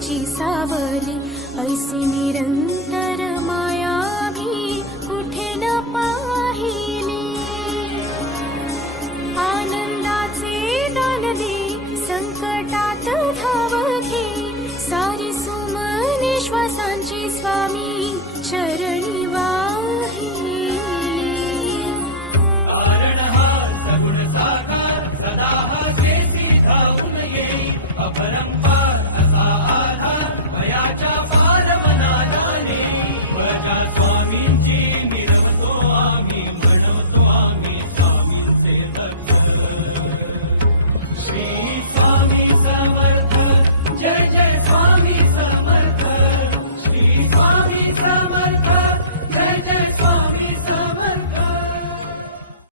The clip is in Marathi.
तिची सावली, ऐसी निरंतर माया भी कुठे न पाहिली. आनंदाचे दान दे, संकटात धाव घे, सारी सुमने श्वासांची स्वामी चरणी वाहिली. कारण हा सगुण साकार, सदा हा जेसी धावून येई, अभरम